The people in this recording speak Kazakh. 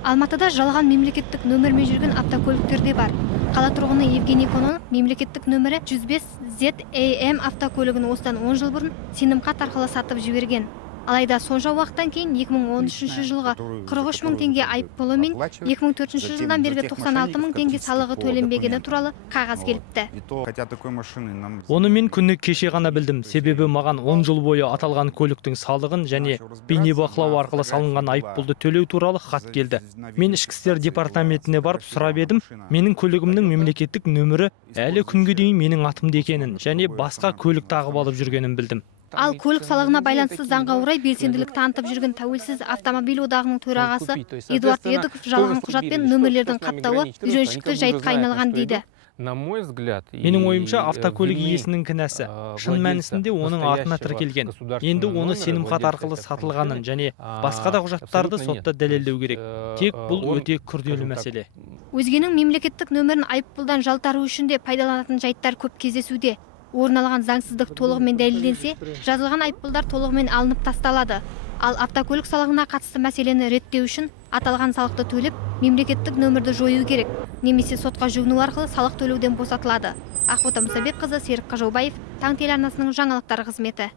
Алматыда жалған мемлекеттік нөмірмен жүрген автокөліктер де бар. Қала тұрғыны Евгений Кононов мемлекеттік нөмірі 105 ZAM автокөлігін осыдан 10 жыл бұрын сенімхат арқылы сатып жіберген. Алайда сонша уақыттан кейін 2013 жылғы 43 мың теңге айыппұлы мен 2004 жылдан бергі 96 мың теңге салығы төленбегені туралы қағаз келіпті. Оны мен күні кеше ғана білдім. Себебі маған 10 жыл бойы аталған көліктің салығын және бейнебақылау арқылы салынған айыппұлды төлеу туралы хат келді. Мен ішкі істер департаментіне барып сұрап едім. Менің көлігімнің мемлекеттік нөмірі әлі күнге дейін менің атымда екенін және басқа көлік тағып алып жүргенін білдім. Ал көлік салығына байланысты заңға орай белсенділік танытып жүрген тәуелсіз автомобиль одағының төрағасы Эдуард Едіков жалған құжат пен нөмірлердің қаптауы үйреншікті жайтқа айналған дейді. Менің ойымша автокөлік иесінің кінәсі. Шын мәнісінде оның атына тіркелген. Енді оны сенімхат арқылы сатылғанын және басқа да құжаттарды сотта дәлелдеу керек. Тек бұл өте күрделі мәселе. Өзгенің мемлекеттік нөмірін айыппұлдан жалтару үшін де пайдаланатын жайттар көп кездесуде. Орын алған заңсыздық толығымен дәлелденсе, жазылған айыппұлдар толығымен алынып тасталады. Ал автокөлік салығына қатысты мәселені реттеу үшін аталған салықты төлеп, мемлекеттік нөмірді жою керек, немесе сотқа жүгіну арқылы салық төлеуден босатылады. Ақбота Мұсабекқызы, Серік Қажаубаев, Таң телеарнасының жаңалықтар қызметі.